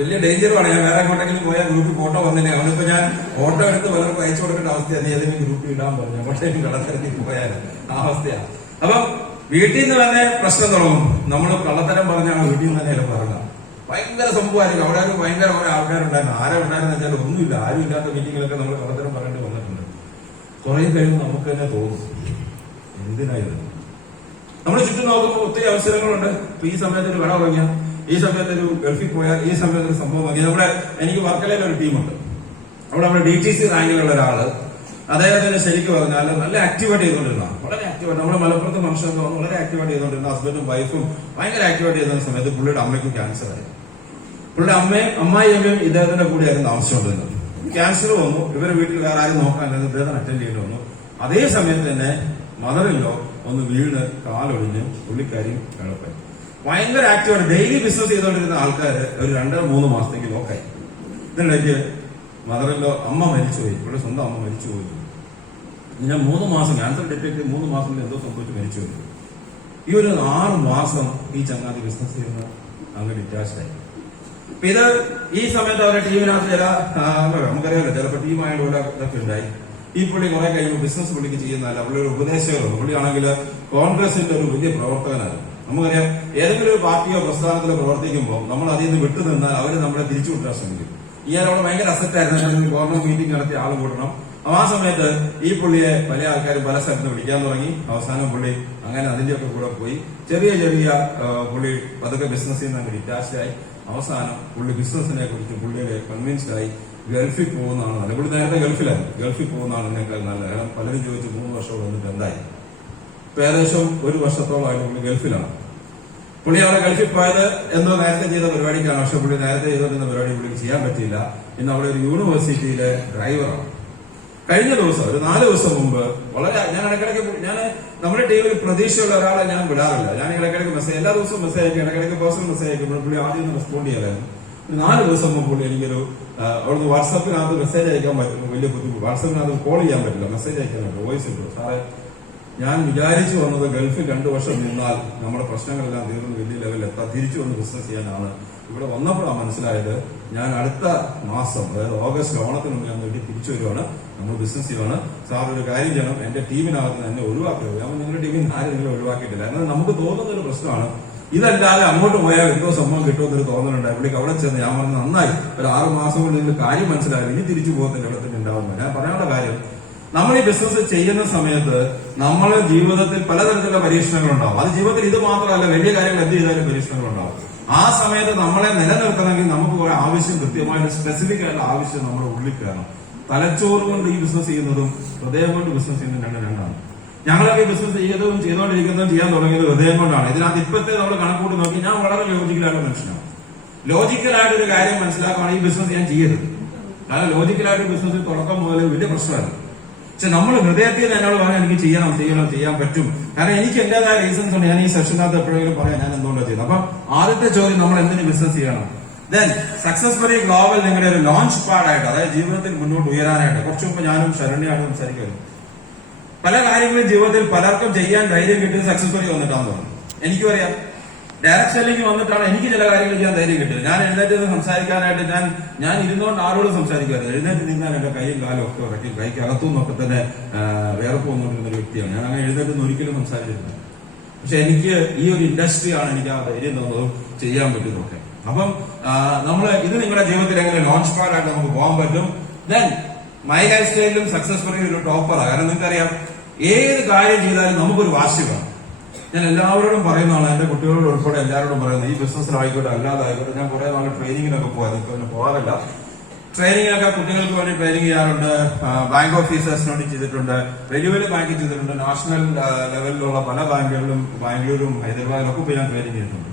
വലിയ ഡേഞ്ചറുമാണ്. ഞാൻ വേറെ എങ്ങോട്ടെങ്കിലും പോയാൽ ഗ്രൂപ്പിൽ ഫോട്ടോ വന്നില്ലേ, അവനിപ്പോ ഞാൻ ഫോട്ടോ എടുത്ത് പലർക്കും അയച്ചു കൊടുക്കേണ്ട അവസ്ഥയാണ്. ഏതെങ്കിലും ഗ്രൂപ്പിൽ ഇടാൻ പറഞ്ഞു എങ്ങോട്ടെങ്കിലും കള്ളത്തരത്തിൽ പോയാൽ ആ അവസ്ഥയാണ്. അപ്പം വീട്ടിൽ നിന്ന് തന്നെ പ്രശ്നം തുടങ്ങും. നമ്മൾ കള്ളത്തരം പറഞ്ഞാണ് വീട്ടിൽ നിന്ന് തന്നെയല്ല പറഞ്ഞത്. ഭയങ്കര സംഭവമായിരിക്കും. അവിടെ ഭയങ്കര കുറെ ആൾക്കാരുണ്ടായിരുന്നു. ആരാ ഉണ്ടായിരുന്നു വെച്ചാൽ ഒന്നുമില്ല. ആരും ഇല്ലാത്ത മീറ്റിങ്ങിലൊക്കെ നമ്മൾ കള്ളത്തരം പറയേണ്ടി വന്നിട്ടുണ്ട്. കുറെ കഴിയുമ്പോൾ നമുക്ക് തന്നെ തോന്നും എന്തിനായിരുന്നു. നമ്മൾ ചുറ്റും നോക്കുമ്പോൾ ഒത്തിരി അവസരങ്ങളുണ്ട്. ഇപ്പൊ ഈ സമയത്ത് ഒരു കട തുടങ്ങിയ, ഈ സമയത്ത് ഒരു ഗൾഫിൽ പോയാൽ, ഈ സമയത്ത് ഒരു സംഭവം വാങ്ങിയ. നമ്മുടെ എനിക്ക് വർക്കലയിൽ ഒരു ടീമുണ്ട്. അവിടെ നമ്മുടെ DTC റാങ്കിലുള്ള ഒരാള്, അദ്ദേഹത്തിന് ശരിക്കും പറഞ്ഞാൽ നല്ല ആക്ടിവേറ്റ് ചെയ്തുകൊണ്ടിരുന്ന, വളരെ ആക്ടിവേറ്റ്. നമ്മുടെ മലപ്പുറത്ത് ഫംഗ്ഷൻ വളരെ ആക്ടിവേറ്റ് ചെയ്തുകൊണ്ടിരുന്ന ഹസ്ബൻഡും വൈഫും ഭയങ്കര ആക്ടിവേറ്റ് ചെയ്യുന്ന സമയത്ത് പുള്ളിയുടെ അമ്മയ്ക്കും ക്യാൻസർ ആയി. പുള്ളിയുടെ അമ്മായിയമ്മയും ഇദ്ദേഹത്തിന്റെ കൂടെയായിരുന്നു താമസിച്ചുകൊണ്ടിരുന്നത്. ക്യാൻസർ വന്നു. ഇവരെ വീട്ടിൽ വേറെ ആരും നോക്കാനില്ല. ഇദ്ദേഹത്തിന് അറ്റൻഡ് ചെയ്യേണ്ടി വന്നു. അതേ സമയത്ത് തന്നെ മദറിലോ ഒന്ന് വീണ് കാലൊടിഞ്ഞ് പുള്ളിക്കാരിയും കിളപ്പായി. ഭയങ്കര ആക്റ്റീവാണ്. ഡെയിലി ബിസിനസ് ചെയ്തുകൊണ്ടിരുന്ന ആൾക്കാര് ഒരു 2-3 മാസത്തേക്ക് ലോക്കായി. ഇതിനിടയ്ക്ക് മദറിലോ അമ്മ മരിച്ചുപോയി. പുള്ളിയുടെ സ്വന്തം അമ്മ മരിച്ചുപോയി. ഞാൻ 3 മാസം ക്യാൻസർ ഡിറ്റക്ട് 3 മാസം എന്തോ സംഭവിച്ച് മരിച്ചുപോയി. ഈ ഒരു 6 മാസം ഈ ചങ്ങാതി ബിസിനസ് ചെയ്യുന്ന അങ്ങ് ഡിറ്റാച്ചായി. അപ്പൊ ഇത് ഈ സമയത്ത് അവരുടെ ടീമിനകത്ത് ചില നമുക്കറിയാമല്ലോ, ചിലപ്പോൾ ടീമായുള്ള ഇതൊക്കെ ഉണ്ടായി. ഈ പുള്ളി കുറെ കഴിയുമ്പോൾ ബിസിനസ് പുള്ളിക്ക് ചെയ്യുന്നതല്ല, പുള്ളി ഒരു ഉപദേശകരുണ്ട്. പുള്ളിയാണെങ്കിൽ കോൺഗ്രസിന്റെ ഒരു വലിയ പ്രവർത്തകനാണ്. നമുക്കറിയാം, ഏതെങ്കിലും ഒരു പാർട്ടിയോ പ്രസ്ഥാനത്തിലോ പ്രവർത്തിക്കുമ്പോൾ നമ്മൾ അതിൽ നിന്ന് വിട്ടു നിന്നാൽ അവർ നമ്മളെ തിരിച്ചു വിട്ടാൻ ശ്രമിക്കും. ഇയാളവിടെ ഭയങ്കര അസറ്റായിരുന്നു. ഗവൺമെന്റ് മീറ്റിംഗ് നടത്തി ആൾ കൂട്ടണം. ആ സമയത്ത് ഈ പുള്ളിയെ പല ആൾക്കാരും പല സ്ഥലത്ത് വിളിക്കാൻ തുടങ്ങി. അവസാനം പുള്ളി അങ്ങനെ അതിന്റെയൊക്കെ കൂടെ പോയി. ചെറിയ പുള്ളി അതൊക്കെ ബിസിനസ്സിൽ നിന്ന് ഡിറ്റാച്ചായി. അവസാനം പുള്ളി ബിസിനസിനെ കുറിച്ച് പുള്ളിയെ കൺവിൻസ്ഡ് ആയി ഗൾഫിൽ പോകുന്നതാണ് നല്ലത്. പുള്ളി നേരത്തെ ഗൾഫിലായിരുന്നു. ഗൾഫിൽ പോകുന്നതാണ് എന്നേക്കാൾ നല്ലത്. കാരണം പലരും ചോദിച്ചു 3 വർഷം വന്നിട്ട് എന്തായി. ഇപ്പൊ ഏകദേശം 1 വർഷത്തോളമായിട്ട് പുള്ളി ഗൾഫിലാണ്. പുള്ളി അവിടെ ഗൾഫിൽ പോയത് എന്തോ നേരത്തെ ചെയ്ത പരിപാടിക്കാണ്. പക്ഷെ പുള്ളി നേരത്തെ ചെയ്തുകൊണ്ടിരുന്ന പരിപാടി പുള്ളിക്ക് ചെയ്യാൻ പറ്റിയില്ല. ഇന്ന് അവിടെ ഒരു യൂണിവേഴ്സിറ്റിയിലെ ഡ്രൈവറാണ്. കഴിഞ്ഞ ദിവസം ഒരു 4 ദിവസം മുമ്പ് വളരെ ഞാൻ ഇടയ്ക്കിടയ്ക്ക് നമ്മുടെ ടീമിൽ പ്രതീക്ഷയുള്ള ഒരാളെ ഞാൻ വിടാറില്ല. ഞാൻ ഇടയ്ക്കിടയ്ക്ക് മെസ്സേജ് എല്ലാ ദിവസവും മെസ്സേജ് അയക്കും. ഇടയ്ക്കിടയ്ക്ക് പേഴ്സണൽ മെസ്സേജ് അയക്കുമ്പോൾ പുള്ളി ആദ്യം ഒന്ന് റെസ്പോണ്ട് ചെയ്യാനായിരുന്നു. 4 ദിവസം മുമ്പ് പുള്ളി എനിക്കൊരു അവിടുന്ന് വാട്സാപ്പിനകത്ത് മെസ്സേജ് അയക്കാൻ പറ്റും. വലിയ ബുദ്ധിമുട്ട്. വാട്സാപ്പിനകത്ത് കോൾ ചെയ്യാൻ പറ്റില്ല, മെസ്സേജ് അയക്കാൻ പറ്റില്ല. വോയിസ് ഇട്ടു. സാറേ, ഞാൻ വിചാരിച്ചു വന്നത് ഗൾഫിൽ 2 വർഷം നിന്നാൽ നമ്മുടെ പ്രശ്നങ്ങളെല്ലാം തീർന്ന് വലിയ ലെവലിൽ എത്താൻ തിരിച്ചു വന്ന് ബിസിനസ് ചെയ്യാനാണ്. ഇവിടെ വന്നപ്പോഴാണ് മനസ്സിലായത് ഞാൻ അടുത്ത മാസം, അതായത് ഓഗസ്റ്റ് ഓണത്തിന് മുന്നേ ഞാൻ വേണ്ടി തിരിച്ചു വരുവാണ്. നമ്മൾ ബിസിനസ് ചെയ്യുവാണ്. സാർ ഒരു കാര്യം ചെയ്യണം, എന്റെ ടീമിനകത്ത് എന്നെ ഒഴിവാക്കരുത്. ഞാൻ നിങ്ങളുടെ ടീമിൽ നിന്ന് ആരും നിങ്ങളെ ഒഴിവാക്കിയിട്ടില്ല. എന്നാൽ നമുക്ക് തോന്നുന്നൊരു പ്രശ്നമാണ്. ഇതല്ലാതെ അങ്ങോട്ട് പോയാൽ എന്തോ സംഭവം കിട്ടുമെന്നൊരു തോന്നലുണ്ടായി. പുള്ളിക്ക് അവിടെ ചെന്ന് ഞാൻ പറഞ്ഞ് നന്നായി, ഒരു 6 മാസം കൊണ്ട് ഇതിന്റെ കാര്യം മനസ്സിലായില്ല, ഇനി തിരിച്ചു പോകത്തില്ല, ഇവിടെ തന്നെ ഉണ്ടാവുന്നത്. ഞാൻ പറയാനുള്ള കാര്യം, നമ്മൾ ഈ ബിസിനസ് ചെയ്യുന്ന സമയത്ത് നമ്മൾ ജീവിതത്തിൽ പലതരത്തിലുള്ള പരീക്ഷണങ്ങൾ ഉണ്ടാവും. അത് ജീവിതത്തിൽ ഇത് മാത്രമല്ല, വലിയ കാര്യങ്ങൾ എന്ത് ചെയ്താലും പരീക്ഷണങ്ങൾ ഉണ്ടാവും. ആ സമയത്ത് നമ്മളെ നിലനിർത്തണമെങ്കിൽ നമുക്ക് കുറെ ആവശ്യം, കൃത്യമായിട്ട് സ്പെസിഫിക് ആയിട്ടുള്ള ആവശ്യം നമ്മുടെ ഉള്ളിൽ കയറണം. തലച്ചോറ് കൊണ്ട് ഈ ബിസിനസ് ചെയ്യുന്നതും ഹൃദയം കൊണ്ട് ബിസിനസ് ചെയ്യുന്നതും രണ്ടാണ്. ഞങ്ങളൊക്കെ ബിസിനസ് ചെയ്തുകൊണ്ടിരിക്കുന്നതും ചെയ്യാൻ തുടങ്ങിയത് ഹൃദയം കൊണ്ടാണ്. ഇതിനകത്ത് ഇപ്പോഴത്തെ നമ്മൾ കണക്കൂട്ടി നോക്കി, ഞാൻ വളരെ ലോജിക്കലായിട്ടുള്ള മനുഷ്യനാണ്. ലോജിക്കലായിട്ടൊരു കാര്യം മനസ്സിലാക്കുകയാണ് ഈ ബിസിനസ് ഞാൻ ചെയ്യരുത്. കാരണം ലോജിക്കലായിട്ട് ബിസിനസ് തുടക്കം മുതൽ വലിയ പ്രശ്നമല്ല. പക്ഷെ നമ്മൾ ഹൃദയത്തിൽ നിന്ന് എന്നോട് പറഞ്ഞാൽ എനിക്ക് ചെയ്യാൻ പറ്റും. കാരണം എനിക്ക് എന്റേതായ റീസൺസ് ഉണ്ട്. ഞാൻ ഈ സെഷനകത്ത് എപ്പോഴെങ്കിലും പറയാം ഞാൻ എന്തുകൊണ്ടാണ് ചെയ്യുന്നത്. അപ്പൊ ആദ്യത്തെ ചോദ്യം, നമ്മൾ എന്തിന് ബിസിനസ് ചെയ്യണം? ദെൻ സക്സസ്ഫുള്ളി ഗ്ലോബൽ നിങ്ങളുടെ ഒരു ലോഞ്ച് പാഡായിട്ട്, അതായത് ജീവിതത്തിൽ മുന്നോട്ട് ഉയരാനായിട്ട്. കുറച്ചു മുമ്പ് ഞാനും ശരണ്യാണ് സംസാരിക്കുമായിരുന്നു. പല കാര്യങ്ങളും ജീവിതത്തിൽ പലർക്കും ചെയ്യാൻ ധൈര്യം കിട്ടിയത് സക്സസ്ഫുള്ളി വന്നിട്ടാന്ന് തോന്നുന്നു. എനിക്കും അറിയാം, ഡയറക്ട് സെല്ലിംഗ് വന്നിട്ടാണ് എനിക്ക് ചില കാര്യങ്ങൾ ചെയ്യാൻ ധൈര്യം കിട്ടിയത്. ഞാൻ എഴുന്നേറ്റ് സംസാരിക്കാനായിട്ട് ഞാൻ ഇരുന്നുകൊണ്ട് ആരോടും സംസാരിക്കുമായിരുന്നു. എഴുന്നേറ്റ് നിന്നാൽ എന്റെ കൈയും കാലും ഒക്കെ ഉറക്കി, കൈക്ക് അകത്തുനിന്നൊക്കെ തന്നെ വേർപ്പ് വന്നുകൊണ്ടിരുന്ന ഒരു വ്യക്തിയാണ് ഞാൻ. അങ്ങനെ എഴുന്നേറ്റ് ഒരിക്കലും സംസാരിച്ചിരുന്നു. പക്ഷെ എനിക്ക് ഈ ഒരു ഇൻഡസ്ട്രിയാണ് എനിക്ക് ആ ധൈര്യം തന്നതും ചെയ്യാൻ പറ്റുന്നതൊക്കെ. അപ്പം ഇത് നിങ്ങളുടെ ജീവിതത്തിൽ എങ്ങനെ ലോഞ്ച് പാഡായിട്ട് നമുക്ക് പോകാൻ പറ്റും. ദെൻ മൈ ലൈഫ് സ്റ്റൈലിലും സക്സസ്ഫുള്ളി ഒരു ടോപ്പറാണ്. കാരണം നിങ്ങൾക്കറിയാം, ഏത് കാര്യം ചെയ്താലും നമുക്കൊരു വാശി വേണം. ഞാൻ എല്ലാവരോടും പറയുന്നതാണ്, എന്റെ കുട്ടികളോട് ഉൾപ്പെടെ എല്ലാവരോടും പറയുന്നത്, ഈ ബിസിനസ്സിലായിക്കോട്ടെ അല്ലാതായിക്കോട്ടെ. ഞാൻ കുറെ നാൾ ട്രെയിനിങ്ങിനൊക്കെ പോയത്, പിന്നെ പോകാറില്ല. ട്രെയിനിങ്ങിനൊക്കെ കുട്ടികൾക്ക് വേണ്ടി ട്രെയിനിങ് ചെയ്യാറുണ്ട്. ബാങ്ക് ഓഫീസേഴ്സിന് വേണ്ടി ചെയ്തിട്ടുണ്ട്, വലിയ വലിയ ബാങ്കിൽ ചെയ്തിട്ടുണ്ട്. നാഷണൽ ലെവലിലുള്ള പല ബാങ്കുകളിലും, ബാംഗ്ലൂരും ഹൈദരാബാദിലൊക്കെ പോയി ഞാൻ ട്രെയിനിങ് ചെയ്തിട്ടുണ്ട്.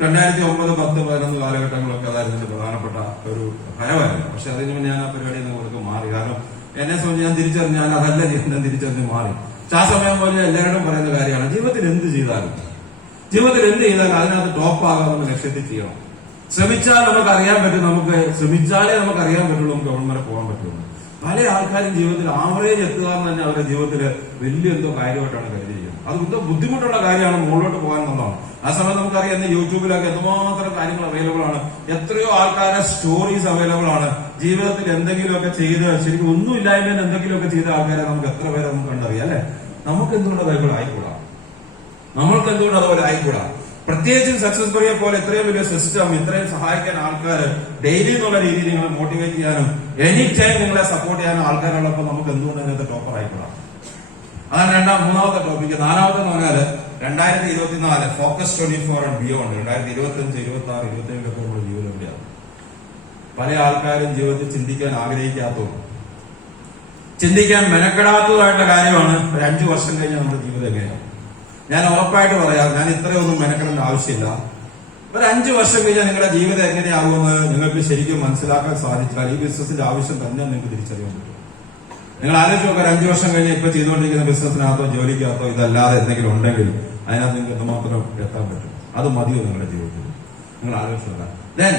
2009, 10, 11 കാലഘട്ടങ്ങളൊക്കെ അതായിരുന്നു എന്റെ പ്രധാനപ്പെട്ട ഒരു ഭയമായിരുന്നു. പക്ഷെ അതിന് മുന്നേ ഞാൻ ആ പരിപാടിയിൽ നിന്ന് കൊടുത്ത് മാറി. കാരണം എന്നെ സംബന്ധിച്ച് ഞാൻ തിരിച്ചറിഞ്ഞ് ഞാൻ അതല്ല ജീവിതം തിരിച്ചറിഞ്ഞ് മാറി. പക്ഷെ ആ സമയം പോലെ എല്ലാവരോടും പറയുന്ന കാര്യമാണ്, ജീവിതത്തിൽ എന്ത് ചെയ്താലും അതിനകത്ത് ടോപ്പ് ആകാമെന്ന ലക്ഷ്യത്തിൽ ചെയ്യണം. ശ്രമിച്ചാൽ നമുക്ക് അറിയാൻ പറ്റും, ശ്രമിച്ചാലേ നമുക്ക് അറിയാൻ പറ്റുള്ളൂ നമുക്ക് എവിടെ വരെ പോകാൻ പറ്റുള്ളൂ. പല ആൾക്കാരും ജീവിതത്തിൽ ആവറേജ് എത്തുക എന്ന് തന്നെ അവരുടെ ജീവിതത്തിൽ വലിയ എന്തോ കാര്യമായിട്ടാണ് കരുതിയിരിക്കുന്നത്. അത് ബുദ്ധിമുട്ടുള്ള കാര്യമാണ് മുകളിലോട്ട് പോകാൻ എന്നുള്ളതാണ്. ആ സമയത്ത് നമുക്കറിയാം ഇന്ന് യൂട്യൂബിലൊക്കെ എന്തുമാത്രം കാര്യങ്ങൾ അവൈലബിൾ ആണ്, എത്രയോ ആൾക്കാരുടെ സ്റ്റോറീസ് അവൈലബിൾ ആണ്. ജീവിതത്തിൽ എന്തെങ്കിലുമൊക്കെ ചെയ്ത് ശരിക്കും ഒന്നുമില്ലായ്മ എന്തെങ്കിലുമൊക്കെ ചെയ്ത ആൾക്കാരെ നമുക്ക് എത്ര പേരെ നമുക്ക് കണ്ടറിയാം അല്ലെ. നമുക്ക് എന്തുകൊണ്ട് അതേപോലെ ആയിക്കൂടാ? നമ്മൾക്ക് എന്തുകൊണ്ട് അതുപോലെ ആയിക്കൂടാ? പ്രത്യേകിച്ചും സക്സസ് കൊറിയ പോലെ ഇത്രയും വലിയ സിസ്റ്റം, ഇത്രയും സഹായിക്കാൻ ആൾക്കാർ, ഡെയിലി എന്നുള്ള രീതിയിൽ നിങ്ങളെ മോട്ടിവേറ്റ് ചെയ്യാനും എനി ടൈം നിങ്ങളെ സപ്പോർട്ട് ചെയ്യാനും ആൾക്കാരുള്ളപ്പോൾ നമുക്ക് എന്തുകൊണ്ട് അതിനകത്ത് ടോപ്പർ ആയിക്കൂടാ? അതാണ് മൂന്നാമത്തെ ടോപ്പിക്ക്. നാലാമത്തെ എന്ന് പറഞ്ഞാൽ 2024 ഫോക്കസ് 24 ആൻഡ് ബിയോണ്ട്. 2025, 26, 27 നമ്മുടെ ജീവിതം എവിടെയാണ്? പല ആൾക്കാരും ജീവിതത്തിൽ ചിന്തിക്കാൻ ആഗ്രഹിക്കാത്തതും ചിന്തിക്കാൻ മെനക്കെടാത്തതായിട്ടുള്ള കാര്യമാണ് ഒരു 5 വർഷം കഴിഞ്ഞാൽ നമ്മുടെ ജീവിതം എങ്ങനെയാണ്. ഞാൻ ഉറപ്പായിട്ട് പറയാം, ഞാൻ ഇത്രയൊന്നും മെനക്കെടേണ്ട ആവശ്യമില്ല. ഒരു 5 വർഷം കഴിഞ്ഞാൽ നിങ്ങളുടെ ജീവിതം എങ്ങനെയാകുമെന്ന് നിങ്ങൾക്ക് ശരിക്കും മനസ്സിലാക്കാൻ സാധിച്ചാൽ ഈ ബിസിനസിന്റെ ആവശ്യം തന്നെ നിങ്ങൾക്ക് തിരിച്ചറിയാൻ പറ്റും. നിങ്ങൾ ആലോചിച്ച് നോക്കുക, 5 വർഷം കഴിഞ്ഞ് ഇപ്പൊ ചെയ്തുകൊണ്ടിരിക്കുന്ന ബിസിനസിനകത്തോ ജോലിക്കകത്തോ ഇതല്ലാതെ എന്തെങ്കിലും ഉണ്ടെങ്കിൽ അതിനകത്ത് നിങ്ങൾക്ക് എന്തുമാത്രം എത്താൻ പറ്റും. അത് മതിയോ നിങ്ങളുടെ ജീവിതത്തിൽ? നിങ്ങൾ ആലോചിച്ച് നോക്കുക. Then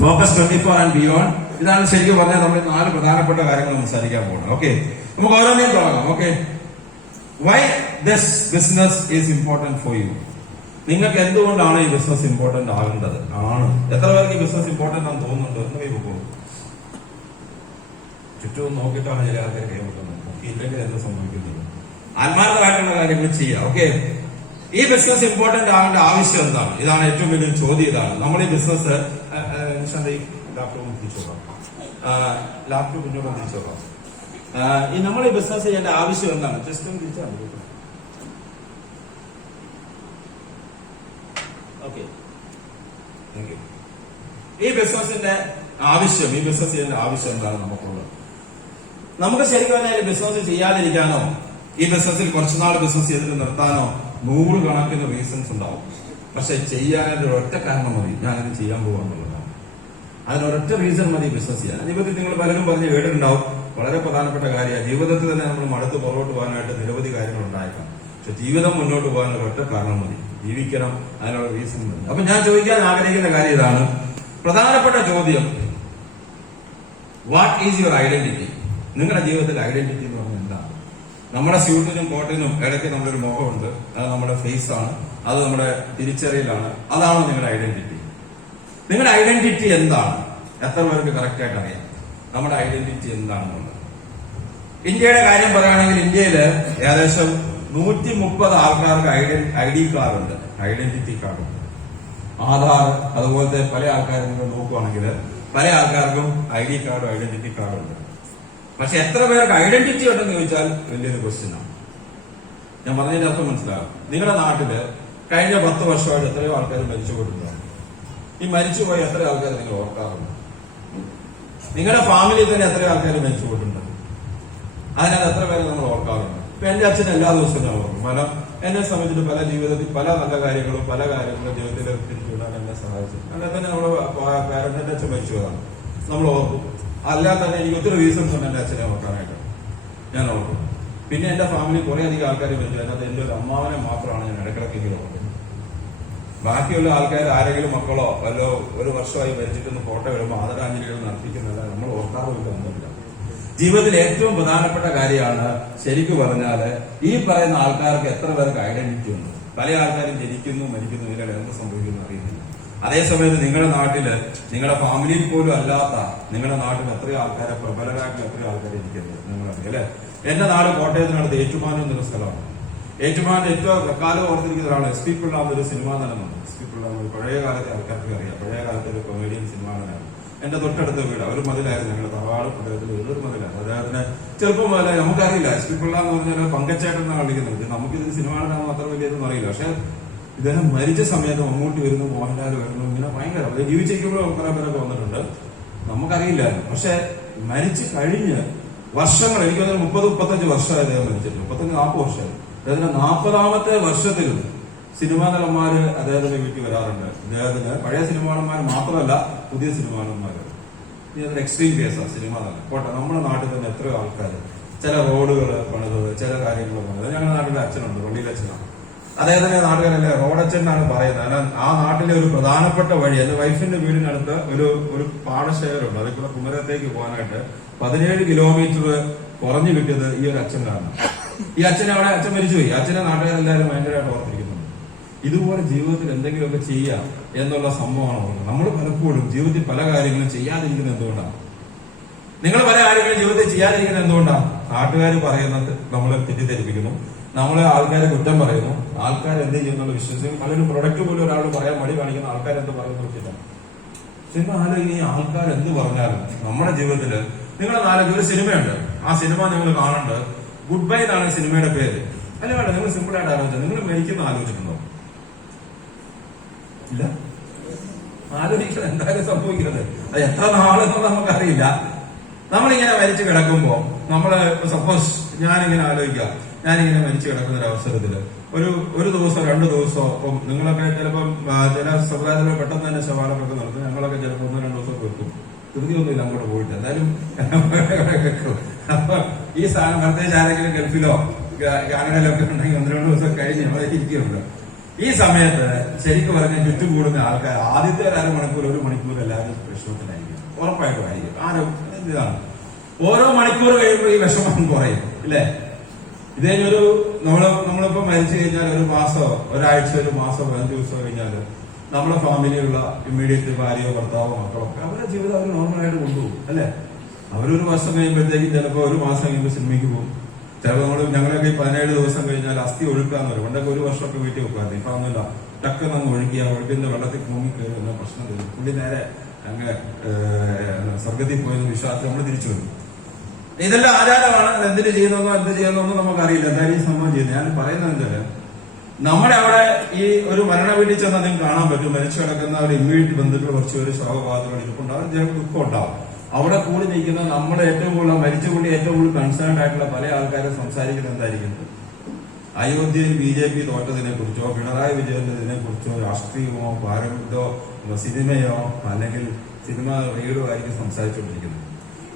focus 24 and beyond. ഇതാണ് ശരിക്കും പറഞ്ഞാൽ നമ്മൾ 4 പ്രധാനപ്പെട്ട കാര്യങ്ങൾ സംസാരിക്കാൻ പോകുന്നത്. ഓക്കെ, നമുക്ക് ഓരോന്നേയും തുടങ്ങാം. Okay, why this business is important for you. നിങ്ങൾക്ക് എന്തുകൊണ്ടാണ് ഈ ബിസിനസ് ഇമ്പോർട്ടന്റ് ആകേണ്ടത്? ആണ്. എത്ര പേർക്ക് ഈ ബിസിനസ് ഇമ്പോർട്ടന്റ് ആണെന്ന് തോന്നുന്നുണ്ട്? എന്ന് കൈ പോകും. ചുറ്റും നോക്കിയിട്ടാണ് ചില ആൾക്കാർ കൈവിട്ടുന്നത്. ഇല്ലെങ്കിൽ എന്ത് സംഭവിക്കുന്നത്? ആത്മാർത്ഥമായിട്ടുള്ള കാര്യങ്ങൾ ചെയ്യാം. ഓക്കെ, ഈ ബിസിനസ് ഇമ്പോർട്ടന്റ് ആകേണ്ട ആവശ്യം എന്താണ്? ഇതാണ് ഏറ്റവും വലിയ ചോദ്യം. ഇതാണ് നമ്മൾ ഈ ബിസിനസ് ലാപ്ടോപ്പ് മുന്നോട്ട് തിരിച്ചോക്കാം. നമ്മൾ ഈ ബിസിനസ് ചെയ്യേണ്ട ആവശ്യം എന്താണ്? ജസ്റ്റ് ഒന്ന് തിരിച്ചാൽ മതി. Okay, thank you. ഈ ബിസിനസിന്റെ ആവശ്യം, ഈ ബിസിനസ് ചെയ്യേണ്ട ആവശ്യം എന്താണ് നമുക്കുള്ളത്? നമുക്ക് ശരിക്കും പറഞ്ഞാൽ ഈ ബിസിനസ് ചെയ്യാതിരിക്കാനോ ഈ ബിസിനസ്സിൽ കുറച്ചുനാൾ ബിസിനസ് ചെയ്തിട്ട് നിർത്താനോ 100 കണക്കിന് റീസൺസ് ഉണ്ടാവും. പക്ഷെ ചെയ്യാനൊരു ഒറ്റ കാരണം മതി, ഞാനത് ചെയ്യാൻ പോകാന്നുള്ളതാണ്. അതിനൊരൊറ്റ റീസൺ മതി ബിസിനസ് ചെയ്യാൻ. ജീവിതത്തിൽ നിങ്ങൾ പലരും പറഞ്ഞ് കേട്ടിട്ടുണ്ടാവും, വളരെ പ്രധാനപ്പെട്ട കാര്യമാണ്. ജീവിതത്തിൽ തന്നെ നമ്മൾ മടുത്ത് പുറകോട്ട് പോകാനായിട്ട് നിരവധി കാര്യങ്ങൾ ഉണ്ടായേക്കാം. പക്ഷെ ജീവിതം മുന്നോട്ട് പോകാൻ ഒരൊറ്റ കാരണം മതി, ജീവിക്കണം. അതിനുള്ള റീസൺ മതി. അപ്പൊ ഞാൻ ചോദിക്കാൻ ആഗ്രഹിക്കുന്ന കാര്യം ഇതാണ്. പ്രധാനപ്പെട്ട ചോദ്യം, വാട്ട് ഈസ് യുവർ ഐഡന്റിറ്റി? നിങ്ങളുടെ ജീവിതത്തിൽ ഐഡന്റിറ്റി എന്ന് പറഞ്ഞാൽ എന്താണ്? നമ്മുടെ സ്യൂട്ടിനും കോട്ടിനും ഇടയ്ക്ക് നമ്മളൊരു മുഖമുണ്ട്, അത് നമ്മുടെ ഫേസ് ആണ്, അത് നമ്മുടെ തിരിച്ചറിയലാണ്. അതാണ് നിങ്ങളുടെ ഐഡന്റിറ്റി. നിങ്ങളുടെ ഐഡന്റിറ്റി എന്താണ്? എത്ര പേർക്ക് കറക്റ്റ് ആയിട്ട് അറിയാം നമ്മുടെ ഐഡന്റിറ്റി എന്താണെന്നുള്ളത്? ഇന്ത്യയുടെ കാര്യം പറയുകയാണെങ്കിൽ ഇന്ത്യയില് ഏകദേശം 130 ആൾക്കാർക്ക് ID കാർഡുണ്ട്, ഐഡന്റിറ്റി കാർഡുണ്ട്. ആധാർ അതുപോലത്തെ പല ആൾക്കാരും നിങ്ങൾ നോക്കുവാണെങ്കിൽ പല ആൾക്കാർക്കും ID കാർഡും ഐഡന്റിറ്റി കാർഡും ഉണ്ട്. പക്ഷെ എത്ര പേർക്ക് ഐഡന്റിറ്റി ഉണ്ടെന്ന് ചോദിച്ചാൽ വലിയൊരു ക്വസ്റ്റ്യൻ ആണ്. ഞാൻ പറഞ്ഞതിന്റെ അർത്ഥം മനസ്സിലാകും. നിങ്ങളുടെ നാട്ടില് കഴിഞ്ഞ 10 വർഷമായിട്ട് എത്രയോ ആൾക്കാർ മരിച്ചുപോയിട്ടുണ്ടാവും. ഈ മരിച്ചുപോയ എത്ര ആൾക്കാർ നിങ്ങൾ ഓർക്കാറുണ്ട്? നിങ്ങളുടെ ഫാമിലിയിൽ തന്നെ എത്ര ആൾക്കാർ മരിച്ചുപോയിട്ടുണ്ട്? അതിനകത്ത് എത്ര പേരെ നമ്മൾ ഓർക്കാറുണ്ട്? ഇപ്പൊ എന്റെ അച്ഛൻ എല്ലാ ദിവസവും ഞാൻ ഓർക്കും. കാരണം എന്നെ സംബന്ധിച്ചിട്ട് പല ജീവിതത്തിൽ പല നല്ല കാര്യങ്ങളും പല കാര്യങ്ങളും ജീവിതത്തിൽ തിരിച്ചുവിടാൻ എന്നെ സഹായിച്ചു. അല്ലെ തന്നെ നമ്മുടെ പാരന്റിന്റെ അച്ഛൻ മരിച്ചുപോയതാണ്, നമ്മൾ ഓർക്കും. അല്ലാതെ തന്നെ എനിക്ക് ഒത്തിരി റീസൺസ് ഉണ്ട് എന്റെ അച്ഛനെ ഓർക്കാനായിട്ട്, ഞാൻ ഓർക്കും. പിന്നെ എന്റെ ഫാമിലി കുറെ അധികം ആൾക്കാർ മരിച്ചു. അതിനകത്ത് എന്റെ ഒരു അമ്മാവനെ മാത്രമാണ് ഞാൻ ഇടയ്ക്കിടയ്ക്കെങ്കിലും ഓർക്കുന്നത്. ബാക്കിയുള്ള ആൾക്കാർ ആരെങ്കിലും മക്കളോ വല്ലോ ഒരു വർഷമായി മരിച്ചിട്ടൊന്ന് ഫോട്ടോ വരുമ്പോൾ ആദരാഞ്ജലികൾ നടത്തിക്കുന്നില്ല, നമ്മൾ ഓർക്കാറില്ല. ഒന്നുമില്ല. ജീവിതത്തിൽ ഏറ്റവും പ്രധാനപ്പെട്ട കാര്യമാണ് ശരിക്കും പറഞ്ഞാല് ഈ പറയുന്ന ആൾക്കാർക്ക് എത്ര പേർക്ക് ഐഡന്റിറ്റി ഉണ്ട്. പല ആൾക്കാരും ജനിക്കുന്നു, മരിക്കുന്നു, ഇതിനെ എന്ത് സംഭവിക്കുന്നു അറിയുന്നില്ല. അതേസമയത്ത് നിങ്ങളുടെ നാട്ടില് നിങ്ങളുടെ ഫാമിലിയിൽ പോലും അല്ലാത്ത നിങ്ങളുടെ നാട്ടിൽ എത്രയോ ആൾക്കാരെ പ്രബലരായിട്ടുള്ള എത്രയോ ആൾക്കാരെ ഇരിക്കുന്നത് നിങ്ങളറിയാം അല്ലെ. എന്റെ നാട് കോട്ടയത്തിനടുത്ത് ഏറ്റുമാനൂർ എന്നൊരു സ്ഥലമാണ്. ഏറ്റുമാനൂർ ഏറ്റവും എക്കാലം ഓർത്തിരിക്കുന്ന ഒരാളാണ് SP പിള്ള എന്നൊരു സിനിമാ നടനുണ്ട്. SP പിള്ള പഴയ കാലത്തെ ആൾക്കാർക്ക് അറിയാം, പഴയ കാലത്തെ ഒരു കൊമേഡിയൻ സിനിമാ നടനാണ്. എന്റെ തൊട്ടടുത്ത വീട് ഒരു മതിലായിരുന്നു, ഞങ്ങളുടെ തറവാട് പ്രദേശത്തിൽ ഏതൊരു മതിലാണ്. അദ്ദേഹത്തിന് ചെറുപ്പം മുതലേ നമുക്കറിയില്ല. SP പിള്ള എന്ന് പറഞ്ഞാൽ പങ്കച്ചേട്ടൻ എന്നാണ് വിളിക്കുന്നത്. നമുക്കിത് സിനിമാ നടനാണെന്ന് അത്ര വലിയതെന്ന് അറിയില്ല. പക്ഷെ ഇദ്ദേഹം മരിച്ച സമയത്ത് മമ്മൂട്ടി വരുന്നു, മോഹൻലാൽ വരുന്നു, ഇങ്ങനെ ഭയങ്കര ജീവിച്ചിരിക്കുമ്പോഴും കുറെ പേരൊക്കെ വന്നിട്ടുണ്ട്, നമുക്കറിയില്ലായിരുന്നു. പക്ഷെ മരിച്ചു കഴിഞ്ഞ് വർഷങ്ങൾ, എനിക്ക് 30-35 വർഷമായി അദ്ദേഹം മരിച്ചിട്ട്, 35-40 വർഷമായി. അദ്ദേഹത്തിന് 40ാമത്തെ വർഷത്തിലും സിനിമാ നടന്മാര് അദ്ദേഹത്തിന്റെ വീട്ടിൽ വരാറുണ്ട്. അദ്ദേഹത്തിന് പഴയ സിനിമാ നടന്മാർ മാത്രമല്ല, പുതിയ സിനിമാ നടന്മാർ. ഇതൊരു എക്സ്ട്രീം കേസാണ് സിനിമാ നടൻ. പോട്ടെ, നമ്മുടെ നാട്ടിൽ തന്നെ എത്രയോ ആൾക്കാർ ചില റോഡുകൾ പണിതത്, ചില കാര്യങ്ങൾ പണിതത്. ഞങ്ങളുടെ നാട്ടിലെ അച്ഛനുണ്ട്, പള്ളിയിലെ അച്ഛനാണ്. അദ്ദേഹത്തിന്റെ നാട്ടുകാരല്ലേ റോഡച്ഛൻ എന്നാണ് പറയുന്നത്. കാരണം ആ നാട്ടിലെ ഒരു പ്രധാനപ്പെട്ട വഴി, എന്റെ വൈഫിന്റെ വീടിനടുത്ത് ഒരു പാടശേഖരമുണ്ട്. അതിൽ കൂടെ കുമരത്തേക്ക് പോകാനായിട്ട് 17 കിലോമീറ്റർ കുറഞ്ഞു കിട്ടിയത് ഈ ഒരു അച്ഛൻ കാരണം. ഈ അച്ഛനെ അവിടെ അച്ഛൻ മരിച്ചുപോയി, അച്ഛനെ നാട്ടുകാരെല്ലാവരും ഭയങ്കരമായിട്ട് ഓർത്തിരിക്കുന്നുണ്ട്. ഇതുപോലെ ജീവിതത്തിൽ എന്തെങ്കിലുമൊക്കെ ചെയ്യാം എന്നുള്ള സംഭവമാണ് നമ്മൾ പലപ്പോഴും ജീവിതത്തിൽ പല കാര്യങ്ങളും ചെയ്യാതിരിക്കുന്നത് എന്തുകൊണ്ടാണ്? നിങ്ങൾ പല കാര്യങ്ങളും ജീവിതത്തിൽ ചെയ്യാതിരിക്കുന്നത് എന്തുകൊണ്ടാണ്? നാട്ടുകാർ പറയുന്നത് നമ്മളെ തെറ്റിദ്ധരിപ്പിക്കുന്നു, നമ്മളെ ആൾക്കാരെ കുറ്റം പറയുന്നു, ആൾക്കാർ എന്ത് ചെയ്യുന്നുള്ള വിശ്വസിക്കും. നല്ലൊരു പ്രൊഡക്റ്റ് പോലും ഒരാൾ പറയാൻ മടി കാണിക്കുന്ന ആൾക്കാർ എന്ത് പറയുന്നു വെച്ചിട്ടാണ്. എന്നാൽ ഈ ആൾക്കാർ എന്ത് പറഞ്ഞാലും നമ്മുടെ ജീവിതത്തിൽ നിങ്ങൾ ഒരു സിനിമയുണ്ട്, ആ സിനിമ നിങ്ങൾ കാണുന്നുണ്ട്. ഗുഡ് ബൈ എന്നാണ് സിനിമയുടെ പേര്. അല്ല വേണ്ട, നിങ്ങൾ സിമ്പിൾ ആയിട്ട് ആലോചിച്ചത്, നിങ്ങൾ മരിക്കുന്ന ആലോചിച്ചിട്ടുണ്ടോ? ഇല്ല. ആലോചിക്കണം എന്തായാലും സംഭവിക്കുന്നത്. അത് എത്ര നാളെന്ന് നമുക്കറിയില്ല. നമ്മളിങ്ങനെ മരിച്ചു കിടക്കുമ്പോ നമ്മള് സപ്പോസ് ഞാനിങ്ങനെ ആലോചിക്കാം, ഞാനിങ്ങനെ മരിച്ചു കിടക്കുന്ന ഒരു അവസരത്തില് ഒരു ദിവസം 2 ദിവസമോ, ഇപ്പം നിങ്ങളൊക്കെ ചിലപ്പം ചില സമുദായത്തിൽ പെട്ടെന്ന് തന്നെ ശവാലൊക്കെ നടത്തും. ഞങ്ങളൊക്കെ ചിലപ്പോൾ 1-2 ദിവസം വെക്കും. ധൃതിയൊന്നുമില്ല അങ്ങോട്ട് പോയിട്ട്, എന്തായാലും വെക്കും. അപ്പൊ ഈ സാധനം പ്രത്യേകിച്ച് ആരെങ്കിലും ഗൾഫിലോ കാനഡയിലൊക്കെ ഉണ്ടെങ്കിൽ 1-2 ദിവസം കഴിഞ്ഞ് അവിടെ ഇരിക്കുന്നുണ്ട്. ഈ സമയത്ത് ശരിക്കും പറഞ്ഞ ചുറ്റും കൂടുന്ന ആൾക്കാർ ആദ്യത്തെ 1 മണിക്കൂർ എല്ലാവരും വിഷമത്തിലായിരിക്കും, ഉറപ്പായിട്ടും ആയിരിക്കും. ഇതാണ് ഓരോ മണിക്കൂർ കഴിയുമ്പോൾ ഈ വിഷമം കുറയും, ഇല്ലേ? ഇത് കഴിഞ്ഞൊരു നമ്മളിപ്പോ മരിച്ചു കഴിഞ്ഞാൽ 1 മാസമോ 1 ആഴ്ച 1 മാസമോ 5 ദിവസമോ കഴിഞ്ഞാൽ നമ്മുടെ ഫാമിലിയുള്ള ഇമ്മീഡിയറ്റ് ഭാര്യയോ ഭർത്താവോ മക്കളോ അവരുടെ ജീവിതം അവർ നോർമലായിട്ട് കൊണ്ടുപോകും, അല്ലെ? അവരൊരു വർഷം കഴിയുമ്പോഴത്തേക്കും ചിലപ്പോൾ 1 മാസം കഴിയുമ്പോൾ സിനിമയ്ക്ക് പോകും. ചിലപ്പോൾ ഞങ്ങളൊക്കെ 17 ദിവസം കഴിഞ്ഞാൽ അസ്ഥി ഒഴുക്കാന്ന് പറയും. പണ്ടൊക്കെ 1 വർഷമൊക്കെ വീട്ടിൽ വെക്കാറുണ്ട്. ഇപ്പൊ ഒന്നുമില്ല, ടക്കെന്ന് ഒഴുകിയ ഒഴുകിന്റെ വെള്ളത്തിൽ മുങ്ങിക്കയറി എന്ന പ്രശ്നം തരും. പുള്ളി നേരെ അങ്ങ് സ്വർഗത്തിൽ പോയെന്ന് വിശ്വാസം നമ്മൾ തിരിച്ചു വരും. ഇതെല്ലാം ആചാരമാണ്. എന്ത് ചെയ്യുന്നോ നമുക്കറിയില്ല. എന്തായാലും ഈ സംഭവം ചെയ്യുന്നത് ഞാൻ പറയുന്നത് എന്തായാലും നമ്മുടെ അവിടെ ഈ ഒരു മരണ വീട്ടിൽ ചെന്നാൽ നിങ്ങൾക്ക് കാണാൻ പറ്റും, മരിച്ചു കിടക്കുന്ന ഒരു ഇമ്മീഡിയറ്റ് ബന്ധുക്കൾ കുറച്ച് ഒരു ശോകപാതകൾ ഇരിപ്പുണ്ട്. അവർ ചിലപ്പോൾ ദുഃഖം ഉണ്ടാവും. അവിടെ കൂടി നിൽക്കുന്ന നമ്മുടെ ഏറ്റവും കൂടുതൽ മരിച്ചുകൂടി ഏറ്റവും കൂടുതൽ കൺസേൺഡ് ആയിട്ടുള്ള പല ആൾക്കാരും സംസാരിക്കുന്നത് എന്തായിരിക്കുന്നത്? അയോധ്യയിൽ BJP തോറ്റതിനെ കുറിച്ചോ, പിണറായി വിജയന്റെ കുറിച്ചോ, രാഷ്ട്രീയമോ പാരമ്പര്യമോ സിനിമയോ അല്ലെങ്കിൽ സിനിമ റീഡോ ആയിരിക്കും സംസാരിച്ചുകൊണ്ടിരിക്കുന്നത്.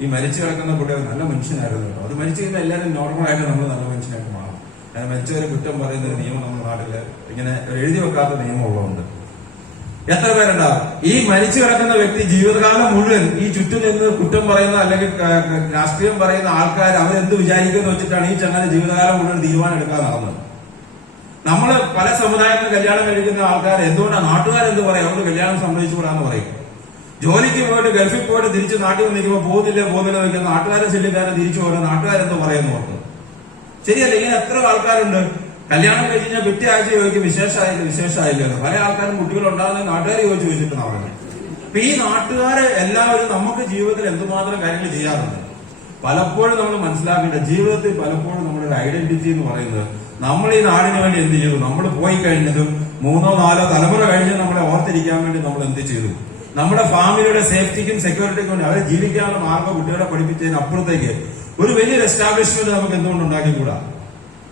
ഈ മരിച്ചു കിടക്കുന്ന കുട്ടി നല്ല മനുഷ്യനായിരുന്നു കേട്ടോ. അത് മരിച്ചു കഴിയുമ്പോൾ എല്ലാവരും നോർമലായിട്ട് നമ്മൾ നല്ല മനുഷ്യനായിട്ട് മാറും. മരിച്ചവരെ കുറ്റം പറയുന്ന ഒരു നിയമം നമ്മുടെ നാട്ടില് ഇങ്ങനെ എഴുതി വെക്കാത്ത നിയമം ഉള്ളതുകൊണ്ട് എത്ര പേരുണ്ടാവും? ഈ മരിച്ചു കിടക്കുന്ന വ്യക്തി ജീവിതകാലം മുഴുവൻ ഈ ചുറ്റും നിന്ന് കുറ്റം പറയുന്ന അല്ലെങ്കിൽ രാഷ്ട്രീയം പറയുന്ന ആൾക്കാർ അവരെന്ത് വിചാരിക്കുമെന്ന് വെച്ചിട്ടാണ് ഈ ചങ്ങനെ ജീവിതകാലം മുഴുവൻ തീരുമാനം എടുക്കാൻ നടന്നത്. നമ്മള് പല സമുദായത്തിൽ കല്യാണം കഴിക്കുന്ന ആൾക്കാർ എന്തുകൊണ്ടാണ് നാട്ടുകാരെന്ത് പറയും? അവർക്ക് കല്യാണം സംഭവിച്ചുകൂടാന്ന് പറയും. ജോലിക്ക് പോയിട്ട് ഗൾഫിൽ പോയിട്ട് തിരിച്ച് നാട്ടിൽ വന്നിരിക്കുമ്പോൾ പോകുന്നില്ല നിൽക്കുന്ന നാട്ടുകാരെ ചെല്ലിക്കാരെ തിരിച്ചു പോകാൻ നാട്ടുകാരെന്ത് പറയുന്നു ഓർത്ത്. ശരിയല്ല? ഇങ്ങനെ എത്ര ആൾക്കാരുണ്ട് കല്യാണം കഴിഞ്ഞാൽ പിറ്റേ ആഴ്ച ചോദിക്കും വിശേഷമായില്ല. പല ആൾക്കാരും കുട്ടികളുണ്ടാകുന്ന നാട്ടുകാർ ചോദിച്ചിട്ട് നടക്കുന്നത്. അപ്പൊ ഈ നാട്ടുകാരെ എല്ലാവരും നമുക്ക് ജീവിതത്തിൽ എന്തുമാത്രം കാര്യങ്ങൾ ചെയ്യാറുണ്ട്. പലപ്പോഴും നമ്മൾ മനസ്സിലാക്കേണ്ട ജീവിതത്തിൽ പലപ്പോഴും നമ്മുടെ ഒരു ഐഡന്റിറ്റി എന്ന് പറയുന്നത് നമ്മൾ ഈ നാടിന് വേണ്ടി എന്ത് ചെയ്തു, നമ്മൾ പോയി കഴിഞ്ഞതും 3-4 തലമുറ കഴിഞ്ഞ് നമ്മളെ ഓർത്തിരിക്കാൻ വേണ്ടി നമ്മൾ എന്ത് ചെയ്തു, നമ്മുടെ ഫാമിലിയുടെ സേഫ്റ്റിക്കും സെക്യൂരിറ്റിക്കും വേണ്ടി അവരെ ജീവിക്കാനുള്ള മാർഗ്ഗം കുട്ടികളെ പഠിപ്പിച്ചതിന് അപ്പുറത്തേക്ക് ഒരു വലിയൊരു എസ്റ്റാബ്ലിഷ്മെന്റ് നമുക്ക് എന്തുകൊണ്ട് ഉണ്ടാക്കിക്കൂടാ?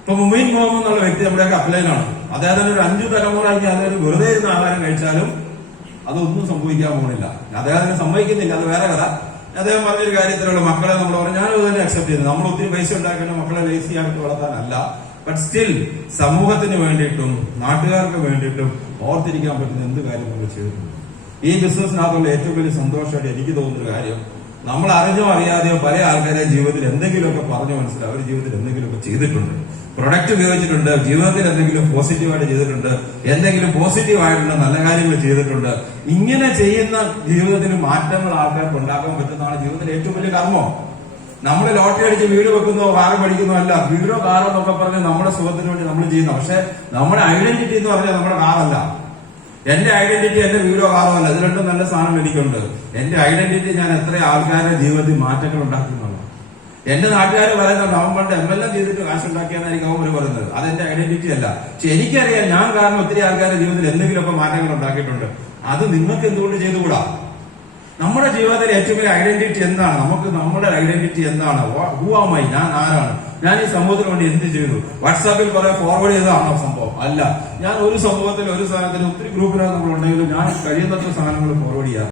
ഇപ്പൊ മുബൈൻ മുഹമ്മദ് എന്നുള്ള വ്യക്തി നമ്മുടെയൊക്കെ അപ്ലൈനാണ്. അദ്ദേഹത്തിന് ഒരു 5 തലമുറയ്ക്ക് അദ്ദേഹം വെറുതെ ഇരുന്ന് ആഹാരം കഴിച്ചാലും അതൊന്നും സംഭവിക്കാൻ പോകുന്നില്ല. അദ്ദേഹത്തിന് സമ്മതിക്കുന്നില്ല, അത് വേറെ കഥ. അദ്ദേഹം പറഞ്ഞൊരു കാര്യത്തിലുള്ള മക്കളെ നമ്മൾ പറഞ്ഞു, ഞാനും തന്നെ അക്സെപ്റ്റ് ചെയ്യുന്നത്. നമ്മൾ ഒത്തിരി പൈസ ഉണ്ടാക്കേണ്ട മക്കളെ ലേസി ആയിട്ട് വളർത്താനല്ല, ബട്ട് സ്റ്റിൽ സമൂഹത്തിന് വേണ്ടിയിട്ടും നാട്ടുകാർക്ക് വേണ്ടിയിട്ടും ഓർത്തിരിക്കാൻ പറ്റുന്ന എന്ത് കാര്യം നമ്മൾ ചെയ്തിട്ടുണ്ട്. ഈ ബിസിനസ്സിനകത്തുള്ള ഏറ്റവും വലിയ സന്തോഷമായിട്ട് എനിക്ക് തോന്നുന്ന കാര്യം, നമ്മൾ അറിഞ്ഞോ അറിയാതെയോ പല ആൾക്കാരെ ജീവിതത്തിൽ എന്തെങ്കിലുമൊക്കെ പറഞ്ഞു മനസ്സിലാവും. അവർ ജീവിതത്തിൽ എന്തെങ്കിലുമൊക്കെ ചെയ്തിട്ടുണ്ട്, പ്രൊഡക്റ്റ് ഉപയോഗിച്ചിട്ടുണ്ട്, ജീവിതത്തിൽ എന്തെങ്കിലും പോസിറ്റീവായിട്ട് ചെയ്തിട്ടുണ്ട്, എന്തെങ്കിലും പോസിറ്റീവായിട്ടുള്ള നല്ല കാര്യങ്ങൾ ചെയ്തിട്ടുണ്ട്. ഇങ്ങനെ ചെയ്യുന്ന ജീവിതത്തിന് മാറ്റങ്ങൾ ആൾക്കാർക്ക് ഉണ്ടാക്കാൻ പറ്റുന്നതാണ് ജീവിതത്തിൽ ഏറ്റവും വലിയ കർമ്മം. നമ്മൾ ലോട്ടറി അടിച്ച് വീട് വെക്കുന്നോ കാറ് പഠിക്കുന്നോ അല്ല. വീടോ കാറോ എന്നൊക്കെ പറഞ്ഞ് നമ്മുടെ സുഖത്തിന് വേണ്ടി നമ്മൾ ചെയ്യുന്നു. പക്ഷെ നമ്മുടെ ഐഡന്റിറ്റി എന്ന് പറഞ്ഞാൽ നമ്മുടെ കാറല്ല. എന്റെ ഐഡന്റിറ്റി എന്റെ വീടോ കാറോ അല്ല. ഇത് രണ്ടും നല്ല സാധനം എനിക്കുണ്ട്. എന്റെ ഐഡന്റിറ്റി ഞാൻ എത്ര ആൾക്കാരുടെ ജീവിതത്തിൽ മാറ്റങ്ങൾ ഉണ്ടാക്കുന്നുള്ളൂ. എന്റെ നാട്ടുകാർ പറയുന്നുണ്ട് അവൻ പണ്ട് MLA ചെയ്തിട്ട് കാശുണ്ടാക്കിയാന്നായിരിക്കും അവൻ പറയുന്നത്. അതെന്റെ ഐഡന്റിറ്റി അല്ല. പക്ഷെ എനിക്കറിയാം ഞാൻ കാരണം ഒത്തിരി ആൾക്കാരുടെ ജീവിതത്തിൽ എന്തെങ്കിലുമൊക്കെ മാറ്റങ്ങൾ ഉണ്ടാക്കിയിട്ടുണ്ട്. അത് നിങ്ങൾക്ക് എന്തുകൊണ്ട് ചെയ്തുകൂടാ? നമ്മുടെ ജീവിതത്തിൽ ഏറ്റവും വലിയ ഐഡന്റിറ്റി എന്താണ്? നമ്മുടെ ഐഡന്റിറ്റി എന്താണ്? Who am I? ഞാൻ ആരാണ്? ഞാൻ ഈ സമൂഹത്തിന് വേണ്ടി എന്ത് ചെയ്തു? വാട്സാപ്പിൽ കുറെ ഫോർവേഡ് ചെയ്തതാണോ സംഭവം? അല്ല. ഞാൻ ഒരു സമൂഹത്തിൽ ഒരു സാധനത്തിന് ഒത്തിരി ഗ്രൂപ്പിലാണ് നമ്മളുണ്ടെങ്കിലും ഞാൻ കഴിയുന്നത്ര സാധനങ്ങൾ ഫോർവേഡ് ചെയ്യാം.